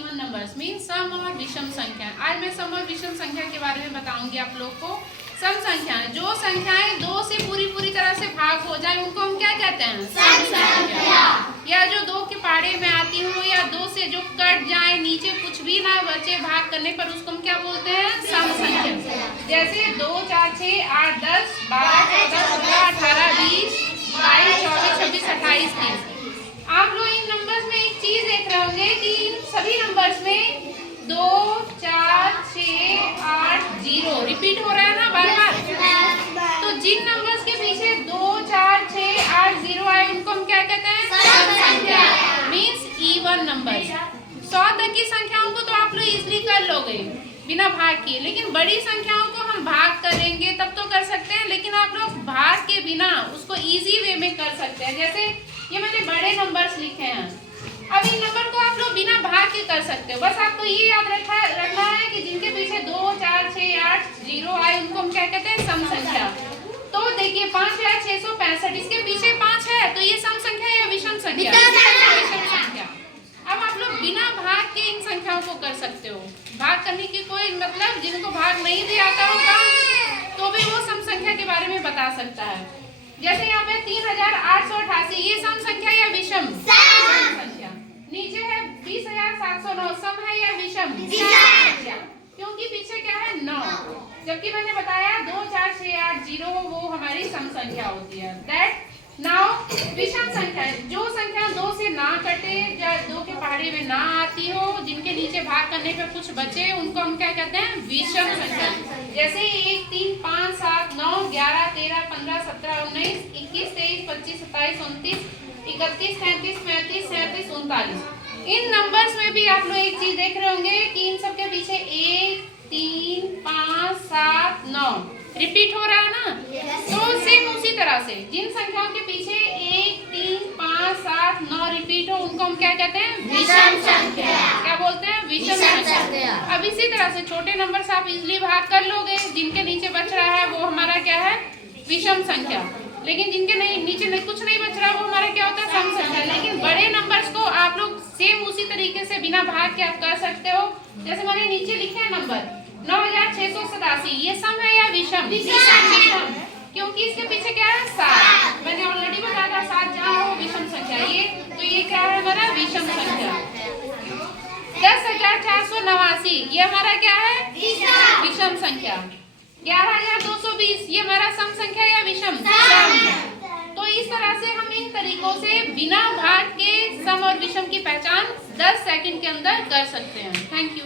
Even numbers mean सम और विषम संख्या। आज मैं सम और विषम संख्या के बारे में बताऊंगी आप लोग को। सम संख्याएं, जो संख्याएं 2 से पूरी तरह से भाग हो जाए उनको हम क्या कहते हैं? सम संख्या। या जो 2 के पहाड़े में आती हो या 2 से जो कट जाए, नीचे कुछ भी ना बचे भाग करने पर, उसको हम क्या बोलते हैं? सम संख्या। जैसे 2, 4, 6, 8, 10, 12, 14, 15, 18, 20, 22, 24, 26, 28, 30। आप लोग इन नंबर्स में एक चीज देख रहे होंगे कि इन सभी नंबर्स में 2, 4, 6, 8, 0 रिपीट हो रहा है ना बार बार। तो जिन नंबर्स के पीछे 2, 4, 6, 8, 0 आए उनको हम क्या कहते हैं? सम संख्या। Means even number. 100 तक की संख्याओं को तो आप लोग इजिली कर लोगे बिना भाग किए, लेकिन बड़ी संख्याओं को हम भाग करेंगे तब तो कर सकते हैं, लेकिन आप लोग भाग के बिना उसको इजी वे में कर सकते हैं। जैसे ये मैंने बड़े नंबर्स लिखे हैं, अब इन नंबर को आप लोग बिना भाग के कर सकते हो। बस आपको ये याद रखना है कि जिनके पीछे 2, 4, 6, 8, 0 आए उनको हम क्या कहते हैं? सम संख्या। तो देखिए 5,665, इसके पीछे 5 है तो ये सम संख्या या विषम संख्या? विषम संख्या। अब आप लोग बिना भाग के इन संख्याओं को कर सकते हो। भाग करने की कोई मतलब, जिनको भाग नहीं भी आता होगा तो भी वो सम संख्या के बारे में बता सकता है। जैसे यहाँ पे 3,888, ये सम संख्या या विषम? सम संख्या। नीचे है 20,709, सम है या विषम? विषम। क्योंकि पीछे क्या है? 9। जबकि मैंने बताया 2, 4, 6, 8, 0 वो हमारी सम संख्या होती है। दैट नाउ विषम संख्या, जो संख्या 2 से ना कटे या 2 के पहाड़े में ना आती हो, जिनके नीचे भाग करने पे कुछ बचे, उनको हम क्या कहते हैं? विषम संख्या। जैसे 1, 3, 5, 7, 9, 11, 13, 15, 17, 19, 21, 23, 25, 27, 29, 31, 33, 35, 37, 39। इन नंबर्स में भी आप लोग एक चीज देख रहे होंगे कि इन सबके पीछे 1, 3, 5, 7, 9 रिपीट हो रहा है ना। तो सेम उसी तरह से जिन संख्याओं के पीछे 1, 3, 5, 7, 9 रिपीट हो उनको हम क्या कहते हैं? विषम संख्या। क्या बोलते हैं? विषम संख्या। अब इसी तरह से छोटे नंबर से आप इजिली भाग कर लोगे, जिनके नीचे बच रहा है वो हमारा क्या है? विषम संख्या। लेकिन जिनके नीचे कुछ नहीं बच रहा वो हमारा क्या होता है? सम संख्या। लेकिन बड़े नंबर्स को आप लोग सेम उसी तरीके से बिना भाग के आप कर सकते हो। जैसे मैंने नीचे लिखे हैं नंबर 9,687, ये सम है या विषम? विषम। क्योंकि इसके पीछे क्या है? 7। मैंने ऑलरेडी बताया था 7 जहाँ हो विषम संख्या। ये तो ये क्या है हमारा? विषम संख्या। 10,489, ये हमारा क्या है? विषम संख्या। 11,220, ये हमारा सम संख्या या विषम? तो इस तरह से हम इन तरीकों से बिना भाग के सम और विषम की पहचान 10 सेकंड के अंदर कर सकते हैं। Thank you.